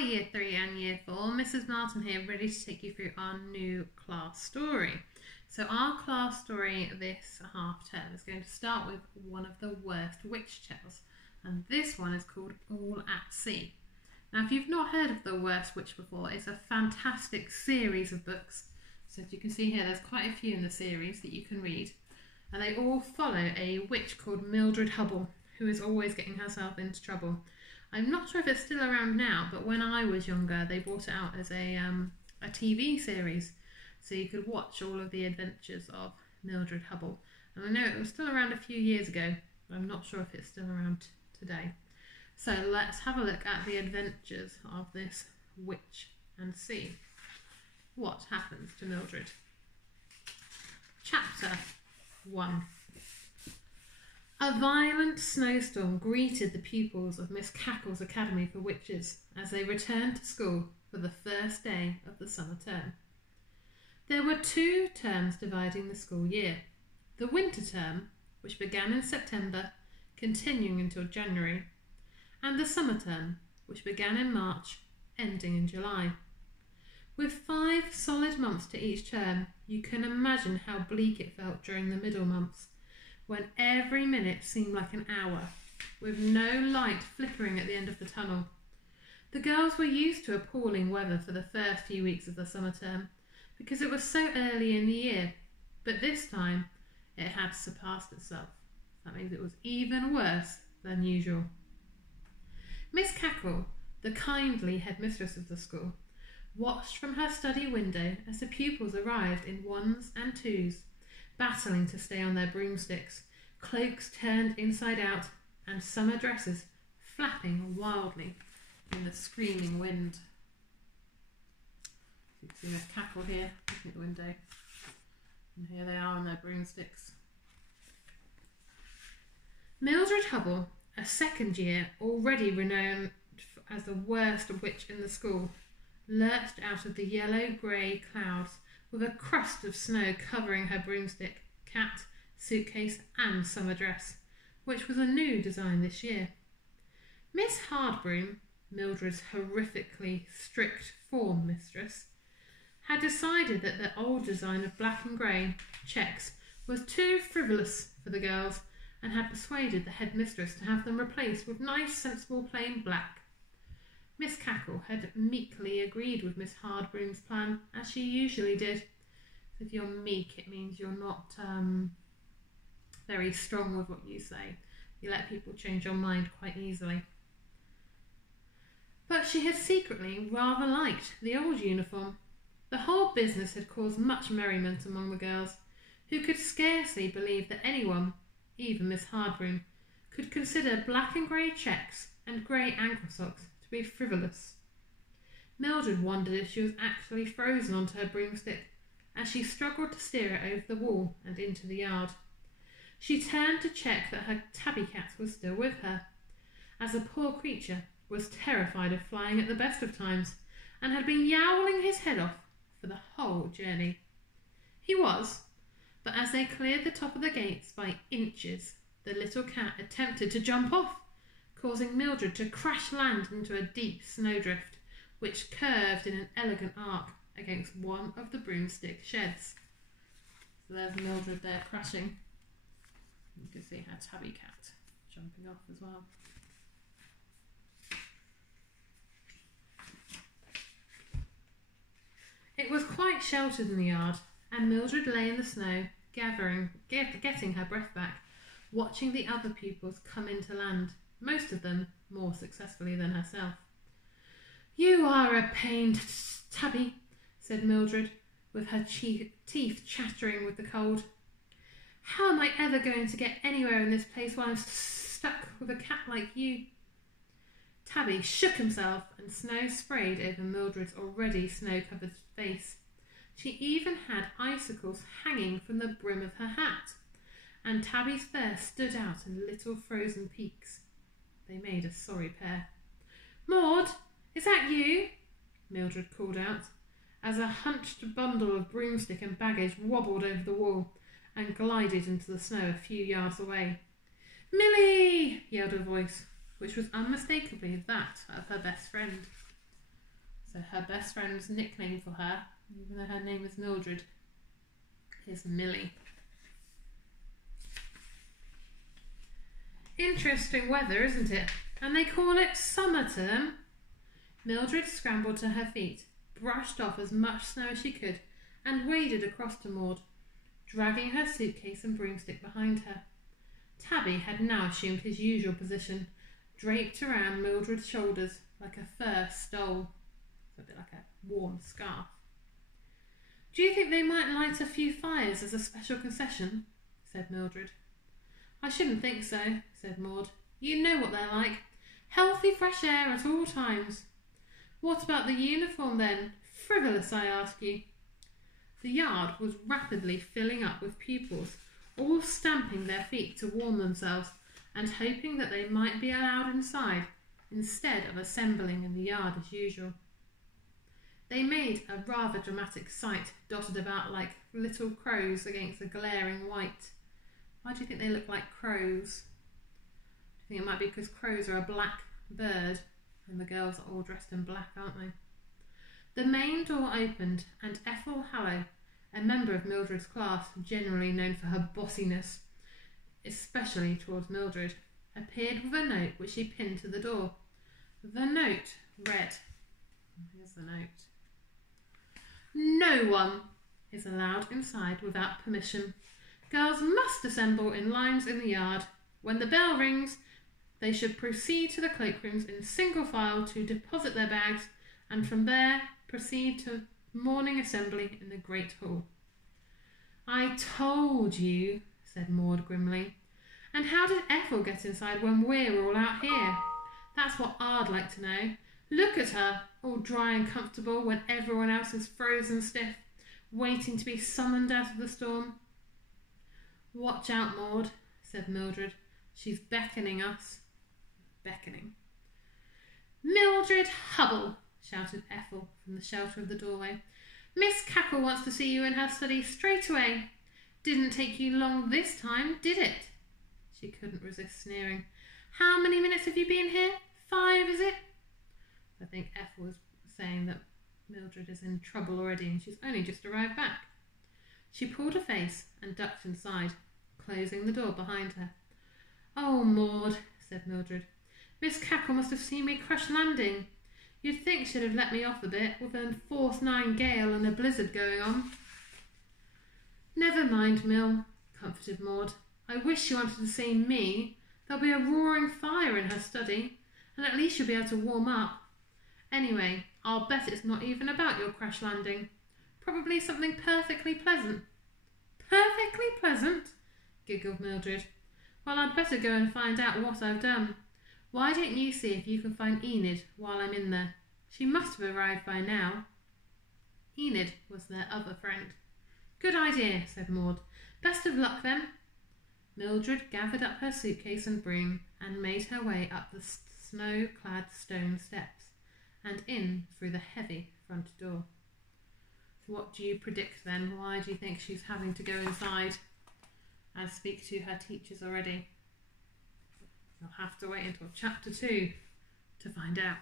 Year 3 and Year 4, Mrs. Martin here, ready to take you through our new class story. So our class story this half term is going to start with one of the worst witch tales, and this one is called All at Sea. Now if you've not heard of The Worst Witch before, it's a fantastic series of books. So as you can see here, there's quite a few in the series that you can read, and they all follow a witch called Mildred Hubble, who is always getting herself into trouble. I'm not sure if it's still around now, but when I was younger, they brought it out as a TV series, so you could watch all of the adventures of Mildred Hubble. And I know it was still around a few years ago, but I'm not sure if it's still around today. So let's have a look at the adventures of this witch and see what happens to Mildred. Chapter 1. A violent snowstorm greeted the pupils of Miss Cackle's Academy for Witches as they returned to school for the first day of the summer term. There were 2 terms dividing the school year. The winter term, which began in September, continuing until January, and the summer term, which began in March, ending in July. With 5 solid months to each term, you can imagine how bleak it felt during the middle months, when every minute seemed like an hour, with no light flickering at the end of the tunnel. The girls were used to appalling weather for the first few weeks of the summer term, because it was so early in the year, but this time it had surpassed itself. That means it was even worse than usual. Miss Cackle, the kindly headmistress of the school, watched from her study window as the pupils arrived in 1s and 2s, battling to stay on their broomsticks, cloaks turned inside out, and summer dresses flapping wildly in the screaming wind. You can see Miss Cackle here, looking at the window, and here they are on their broomsticks. Mildred Hubble, a second year, already renowned as the worst witch in the school, lurched out of the yellow-grey clouds with a crust of snow covering her broomstick, cat, suitcase and summer dress, which was a new design this year. Miss Hardbroom, Mildred's horrifically strict form mistress, had decided that the old design of black and grey checks was too frivolous for the girls, and had persuaded the headmistress to have them replaced with nice, sensible, plain black. Miss Cackle had meekly agreed with Miss Hardbroom's plan, as she usually did. If you're meek, it means you're not very strong with what you say. You let people change your mind quite easily. But she had secretly rather liked the old uniform. The whole business had caused much merriment among the girls, who could scarcely believe that anyone, even Miss Hardbroom, could consider black and grey checks and grey ankle socks to be frivolous. Mildred wondered if she was actually frozen onto her broomstick as she struggled to steer it over the wall and into the yard. She turned to check that her tabby cat was still with her, as the poor creature was terrified of flying at the best of times and had been yowling his head off for the whole journey. He was, but as they cleared the top of the gates by inches, the little cat attempted to jump off, causing Mildred to crash land into a deep snowdrift, which curved in an elegant arc against one of the broomstick sheds. So there's Mildred there crashing. You can see her tabby cat jumping off as well. It was quite sheltered in the yard, and Mildred lay in the snow, getting her breath back, watching the other pupils come into land, most of them more successfully than herself. "You are a pain, Tabby," said Mildred, with her teeth chattering with the cold. "How am I ever going to get anywhere in this place while I'm stuck with a cat like you?" Tabby shook himself, and snow sprayed over Mildred's already snow-covered face. She even had icicles hanging from the brim of her hat, and Tabby's fur stood out in little frozen peaks. They made a sorry pair. "Maud, is that you?" Mildred called out, as a hunched bundle of broomstick and baggage wobbled over the wall and glided into the snow a few yards away. "Millie!" yelled a voice, which was unmistakably that of her best friend. So her best friend's nickname for her, even though her name is Mildred, is Millie. Interesting weather, isn't it? And they call it summer term. Mildred scrambled to her feet, brushed off as much snow as she could, and waded across to Maud, dragging her suitcase and broomstick behind her. Tabby had now assumed his usual position, draped around Mildred's shoulders like a fur stole, a bit like a warm scarf. "Do you think they might light a few fires as a special concession?" said Mildred. "I shouldn't think so," said Maud. "You know what they're like. Healthy fresh air at all times." "What about the uniform then? Frivolous, I ask you." The yard was rapidly filling up with pupils, all stamping their feet to warm themselves and hoping that they might be allowed inside instead of assembling in the yard as usual. They made a rather dramatic sight, dotted about like little crows against the glaring white. Why do you think they look like crows? Do you think it might be because crows are a black bird and the girls are all dressed in black, aren't they? The main door opened and Ethel Hallow, a member of Mildred's class, generally known for her bossiness, especially towards Mildred, appeared with a note which she pinned to the door. The note read, here's the note: "No one is allowed inside without permission. Girls must assemble in lines in the yard. When the bell rings, they should proceed to the cloakrooms in single file to deposit their bags, and from there proceed to morning assembly in the Great Hall." "I told you," said Maud grimly. "And how did Ethel get inside when we're all out here? That's what I'd like to know. Look at her, all dry and comfortable when everyone else is frozen stiff, waiting to be summoned out of the storm." "Watch out, Maud," said Mildred. "She's beckoning us." Beckoning. "Mildred Hubble," shouted Ethel from the shelter of the doorway. "Miss Cackle wants to see you in her study straight away. Didn't take you long this time, did it?" She couldn't resist sneering. "How many minutes have you been here? 5, is it?" I think Ethel was saying that Mildred is in trouble already and she's only just arrived back. She pulled a face and ducked inside, closing the door behind her. "Oh, Maud," said Mildred. "Miss Cackle must have seen me crash landing. You'd think she'd have let me off a bit with a force 9 gale and a blizzard going on." "Never mind, Mill," comforted Maud. "I wish she wanted to see me. There'll be a roaring fire in her study, and at least you'll be able to warm up. Anyway, I'll bet it's not even about your crash landing. Probably something perfectly pleasant." "Perfectly pleasant?" giggled Mildred. "Well, I'd better go and find out what I've done. Why don't you see if you can find Enid while I'm in there? She must have arrived by now." Enid was their other friend. "Good idea," said Maud. "Best of luck then." Mildred gathered up her suitcase and broom and made her way up the snow-clad stone steps and in through the heavy front door. So what do you predict then? Why do you think she's having to go inside and speak to her teachers already? You'll have to wait until chapter 2 to find out.